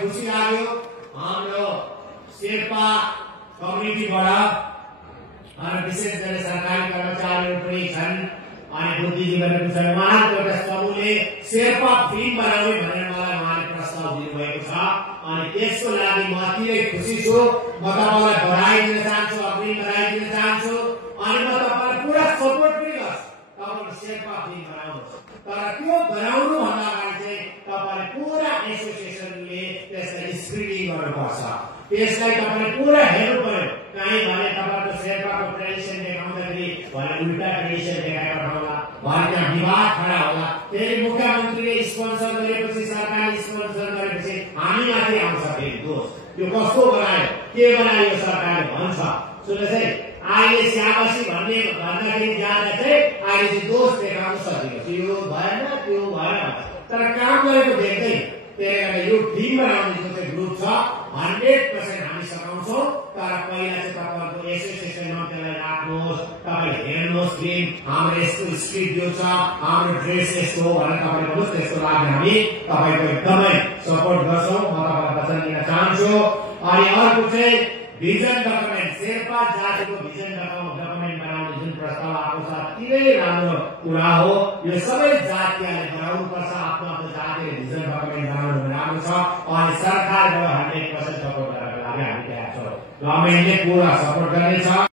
खुसी लाग्यो हाम्रो शेर्पा कम्युनिटीबाट अनि विशेष गरी सरकारी कर्मचारीहरू पनि छन् अनि बुद्धिजीवीहरू छन्। उहाँहरूको एउटा समूहले शेर्पा फिल्म बनाउने भनेर मलाई उहाँले प्रस्ताव दिनुभएको छ अनि त्यसको लागि म अति खुसी छु। म तपाईलाई बधाई दिन चाहन्छु, अग्रिम बधाई दिन चाहन्छु अनि म तपाईलाई पुरा सपोर्ट पनि गर्छु तपाईले शेर्पा फिल्म बनाउनुहोस्। तर त्यो बनाउनु भन्दा अगाडि चाहिँ तपाईले पुरा एसोसिएसनले त्यसलाई स्क्रिनिङ गर्नुपर्छ। त्यसलाई तपाईले पुरा हेर्नु पर्यो। कहीँ भने तपाईको शेर्पाको ट्रेडिसन देखाउँदाखेरि भने उल्टा ट्रेडिसन देखाएर होला, भने त्यहाँ विवाद खडा होला। फेरि मुख्यमन्त्रीले स्पोन्सर गरेपछि, सरकारले स्पोन्सर गरेपछि हामीमाथि आउँछ फेरि दोष। यो कस्तो बनायो, के बनायो सरकारले भन्छ। सुन्नुहोस् है, अहिले स्याबासी भन्दाखेरि जाँदा चाहिँ अहिले चाहिँ दोष देखाउन सकिन्छ। यो भएन, त्यो भएन, तर काम गरेको देख्दैन। त्यसले गर्दा यो फिल्म बनाउने जुन चाहिँ ग्रुप छ 100% हामी सघाउँछौँ। तर पहिला चाहिँ तपाईँहरूको एसोसिएसनमा त्यसलाई राख्नुहोस्, तपाईँ हेर्नुहोस् फिल्म, हाम्रो यस्तो स्क्रिप्ट यो छ, हाम्रो ड्रेस यस्तो हो भनेर तपाईँले भन्नुहोस्। त्यसको लागि हामी तपाईँको एकदमै सपोर्ट गर्छौँ। म तपाईँलाई वचन दिन चाहन्छु। अनि अर्को चाहिँ भिजन डकुमेन्ट, शेर्पा जातिको भिजन डकुमेन्ट बनाउने जुन प्रस्ताव आएको छ अति नै राम्रो कुरा हो। यो सबै जातिले बनाउनुपर्छ, आफ्नो आफ्नो जातिले भिजन डकुमेन्ट बनाउनु राम्रो छ अनि सरकारबाट 100% सपोर्ट गर्नको लागि हामी तयार छौँ। गभर्मेन्टले पुरा सपोर्ट गर्नेछ।